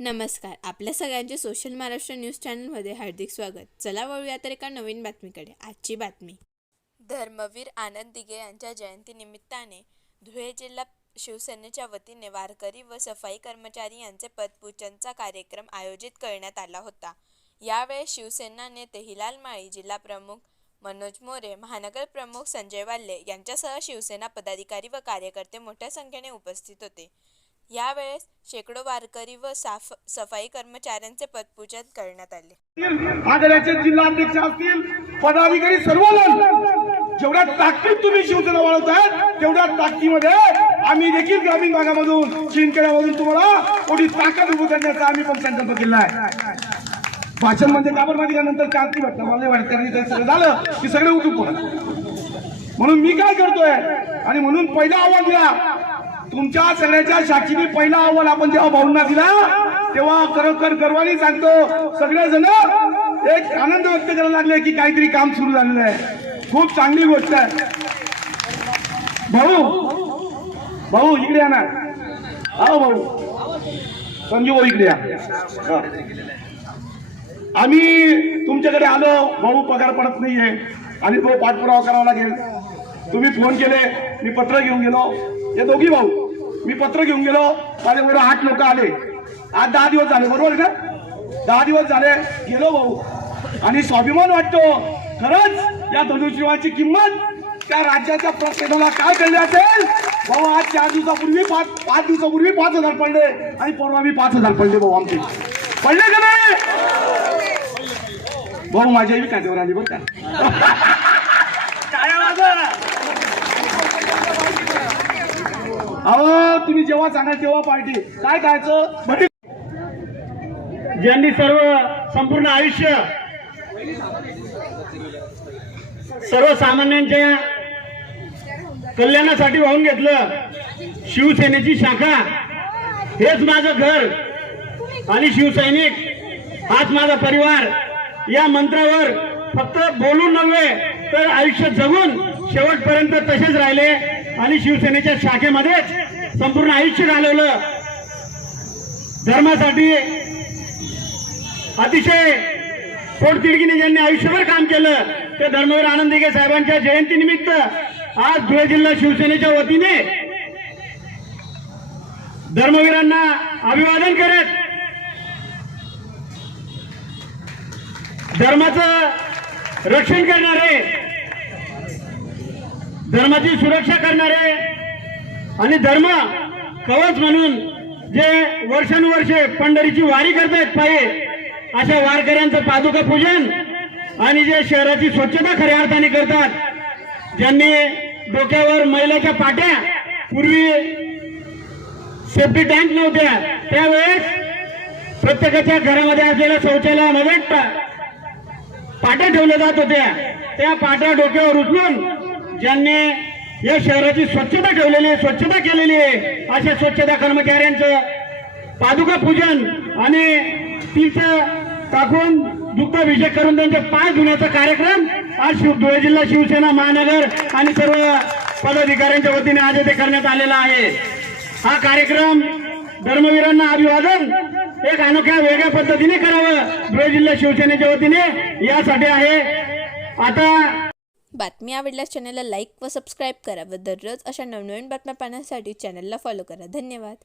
नमस्कार. आपल्या सगळ्यांचे सोशल महाराष्ट्र न्यूज चॅनलमध्ये हार्दिक स्वागत. चला वळूया तर एका नवीन बातमीकडे. आजची बातमी. धर्मवीर आनंद दिघे यांच्या जयंतीनिमित्ताने धुळे जिल्हा शिवसेनेच्या वतीने वारकरी व सफाई कर्मचारी यांचे पदपूजनचा कार्यक्रम आयोजित करण्यात आला होता. यावेळी शिवसेना नेते हिलाल माळी, जिल्हा प्रमुख मनोज मोरे, महानगर प्रमुख संजय वाल्ले यांच्यासह शिवसेना पदाधिकारी व कार्यकर्ते मोठ्या संख्येने उपस्थित होते. यावेळेस शेकडो वारकरी व सफाई कर्मचाऱ्यांचे पदपूजन करण्यात आले. आदराचे जिल्हाध्यक्ष असतील, पदाधिकारी सर्वजण जेवढ्या ताकदीत तुम्ही शिवसेना वाढवताय तेवढ्या ताकदीमध्ये आम्ही देखील ग्रामीण भागामधून शिंदखेड्यामधून तुम्हाला थोडी ताकद उभी करण्याचा आम्ही पण संकल्प केला आहे. भाषण म्हणजे काबर माहिती नंतर क्रांती वाटतं मला वाटतं सगळं झालं की सगळे उठून पडत. म्हणून मी काय करतोय आणि म्हणून पहिला आव्हान दिला तुमच्या सगळ्याच्या साक्षीने. पहिला अहवाल आपण जेव्हा भाऊंना दिला तेव्हा खरोखर गर्वाने सांगतो सगळेजण एक आनंद व्यक्त करायला लागले की काहीतरी काम सुरू झालेलं आहे. खूप चांगली गोष्ट आहे. भाऊ इकडे या ना. भाऊ संजू भाऊ इकडे या. आम्ही तुमच्याकडे आलो. भाऊ पगार पडत नाहीये आणि तो पाठपुरावा करावा लागेल. तुम्ही फोन केले, मी पत्र घेऊन गेलो. हे दोघी भाऊ मी पत्र घेऊन गेलो. माझ्याबरोबर 8 लोक आले. आज 10 दिवस झाले, बरोबर ना? 10 दिवस झाले गेलो भाऊ. आणि स्वाभिमान वाटतो खरंच या धनुष्यबाणाची किंमत त्या राज्याच्या प्रत्येकाला काय कळली असेल. भाऊ आज 4 दिवसापूर्वी 5 दिवसापूर्वी 5,000 पडले आणि परवा मी 5,000 पडले. भाऊ आमचे पडले का नाही? भाऊ माझ्याही खात्यावर आली बरं का. अहो तुम्ही जेव्हा सांगाल तेव्हा पार्टी काय खायचं. ज्यांनी संपूर्ण आयुष्य सर्वसामान्यांच्या कल्याणासाठी वाहून घेतलं. शिवसेनेची शाखा हेच माझं घर आणि शिवसैनिक हाच माझा परिवार या मंत्रावर फक्त बोलून नव्हे तर आयुष्य जगून शेवटपर्यंत तसेच राहिले आणि शिवसेनेच्या शाखेमध्येच संपूर्ण आयुष्य घालवलं. धर्मासाठी अतिशय पोटतिडकीने ज्यांनी आयुष्यभर काम केलं ते धर्मवीर आनंद दिघे साहेबांच्या जयंतीनिमित्त आज धुळे जिल्हा शिवसेनेच्या वतीने धर्मवीरांना अभिवादन करत धर्माचं रक्षण करणारे, धर्माची सुरक्षा करणारे आणि धर्म कवच म्हणून जे वर्षानुवर्षे पंढरीची वारी करतायत पायी अशा वारकऱ्यांचं पादुका पूजन आणि जे शहराची स्वच्छता खऱ्या अर्थाने करतात, ज्यांनी डोक्यावर मैलाच्या पाट्या, पूर्वी सेफ्टी टँक नव्हत्या त्यावेळेस प्रत्येकाच्या घरामध्ये असलेल्या शौचालयामध्ये पाट्या ठेवल्या जात होत्या. त्या पाट्या डोक्यावर उचलून ज्यांनी या शहराची स्वच्छता ठेवलेली, स्वच्छता केलेली आहे अशा स्वच्छता कर्मचाऱ्यांचं पादुका पूजन आणि तीच टाकून दुग्धाभिषेक करून त्यांचे पाय धुण्याचा कार्यक्रम आज धुळे जिल्हा शिवसेना महानगर आणि सर्व पदाधिकाऱ्यांच्या वतीने आज येथे करण्यात आलेला आहे. हा कार्यक्रम धर्मवीरांना अभिवादन एक अनोख्या वेगळ्या पद्धतीने करावं धुळे जिल्हा शिवसेनेच्या वतीने यासाठी आहे. आता बातमी आवडल्यास चॅनलला लाईक व सबस्क्राईब करा व दररोज अशा नवनवीन बातम्या पाहण्यासाठी चॅनलला फॉलो करा. धन्यवाद.